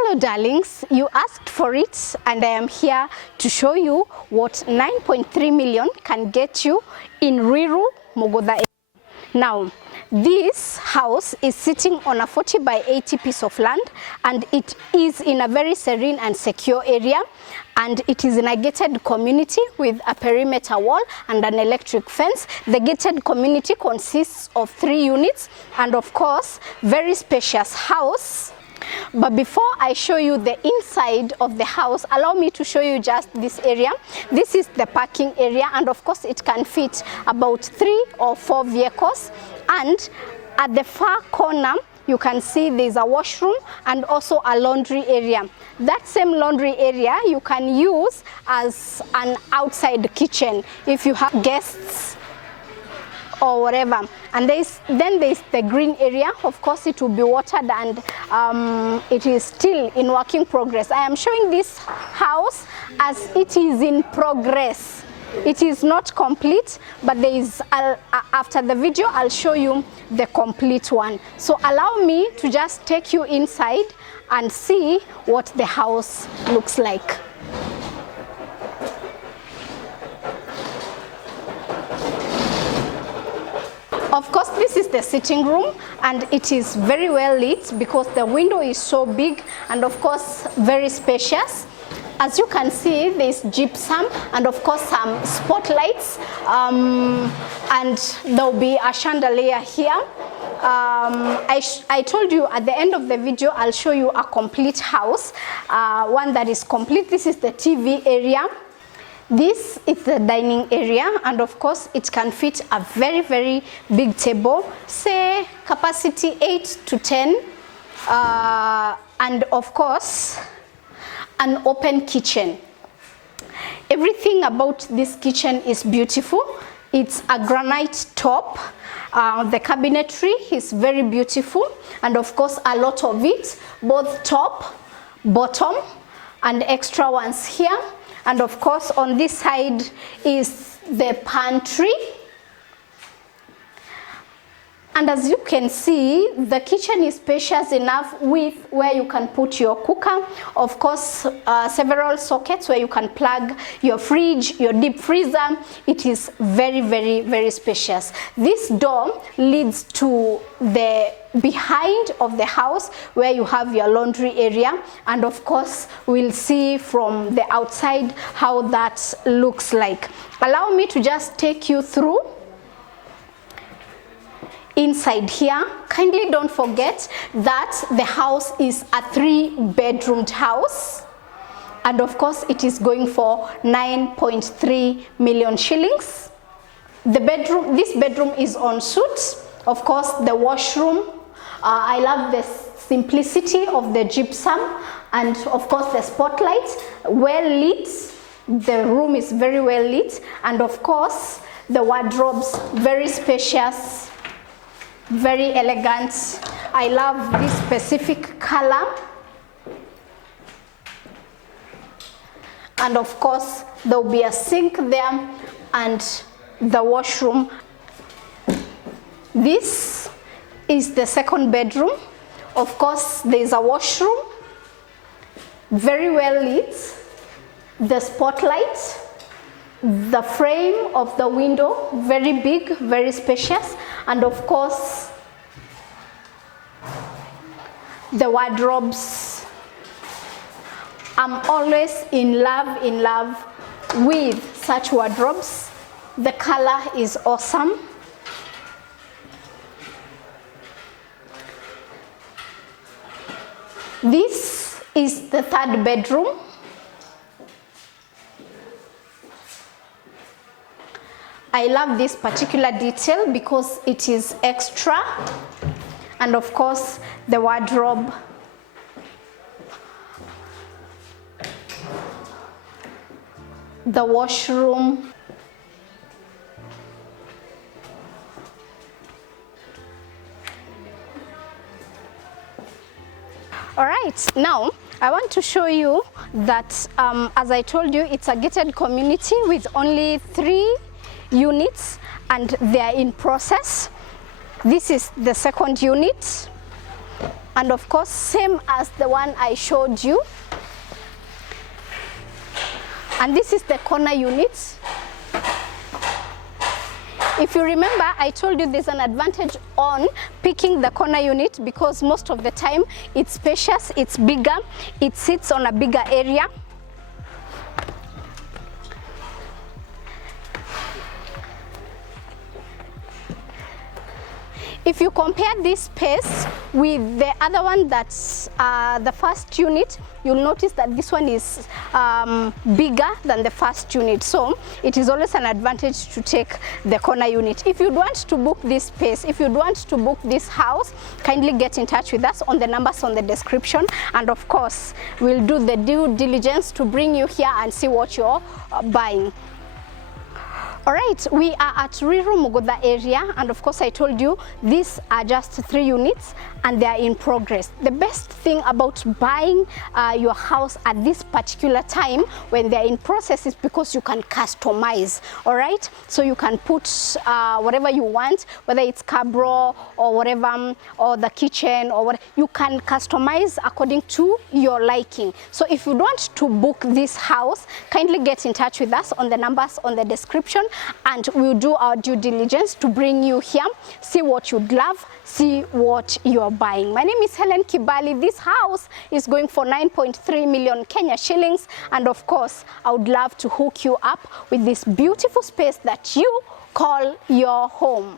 Hello darlings, you asked for it and I am here to show you what 9.3 million can get you in Ruiru Mugutha. Now, this house is sitting on a 40 by 80 piece of land and it is in a very serene and secure area, and it is in a gated community with a perimeter wall and an electric fence. The gated community consists of 3 units and of course very spacious house. But before I show you the inside of the house, allow me to show you just this area. This is the parking area, and of course it can fit about 3 or 4 vehicles. And at the far corner you can see there's a washroom and also a laundry area. That same laundry area you can use as an outside kitchen if you have guests or whatever. And then there's the green area. Of course it will be watered and it is still in working progress. I am showing this house as it is in progress. It is not complete, but there is after the video I'll show you the complete one. So allow me to just take you inside and see what the house looks like. Of course, this is the sitting room and it is very well lit because the window is so big and of course very spacious. As you can see, there's gypsum and of course some spotlights, and there'll be a chandelier here. I told you at the end of the video I'll show you a complete house, one that is complete. This is the TV area. This is the dining area, and of course it can fit a very big table, say capacity 8 to 10, and of course an open kitchen. Everything about this kitchen is beautiful. It's a granite top. The cabinetry is very beautiful, and of course a lot of it, both top, bottom, and extra ones here. And of course on this side is the pantry. And as you can see, the kitchen is spacious enough with where you can put your cooker. Of course, several sockets where you can plug your fridge, your deep freezer. It is very spacious. This door leads to the behind of the house where you have your laundry area, and of course we'll see from the outside how that looks like. Allow me to just take you through inside here. Kindly don't forget that the house is a 3-bedroomed house, and of course it is going for 9.3 million shillings. This bedroom is en suite. Of course the washroom, I love the simplicity of the gypsum, and of course the spotlights, well lit. The room is very well lit, and of course the wardrobes, very spacious, very elegant. I love this specific color, and of course there will be a sink there and the washroom. This is the second bedroom. Of course there is a washroom, very well lit, the spotlight, the frame of the window, very big, very spacious, and of course the wardrobes. I'm always in love with such wardrobes. The color is awesome. This is the third bedroom. I love this particular detail because it is extra, and of course the wardrobe, the washroom, all right. Now I want to show you that as I told you, it's a gated community with only 3 units and they are in process. This is the second unit, And of course, same as the one I showed you. And this is the corner unit. If you remember, I told you there's an advantage on picking the corner unit because most of the time it's spacious, it's bigger, it sits on a bigger area. If you compare this space with the other one, that's the first unit, you'll notice that this one is bigger than the first unit. So it is always an advantage to take the corner unit. If you'd want to book this space, if you'd want to book this house, kindly get in touch with us on the numbers on the description. And of course, we'll do the due diligence to bring you here and see what you're buying. Alright, we are at Ruiru Mugutha area, and of course I told you these are just 3 units and they are in progress. The best thing about buying your house at this particular time when they're in process is because you can customize. Alright, so you can put whatever you want, whether it's cabro or whatever, or the kitchen or what, you can customize according to your liking. So if you want to book this house, kindly get in touch with us on the numbers on the description, and we'll do our due diligence to bring you here, see what you'd love, see what you're buying. My name is Helen Kibali. This house is going for 9.3 million Kenya shillings, and of course I would love to hook you up with this beautiful space that you call your home.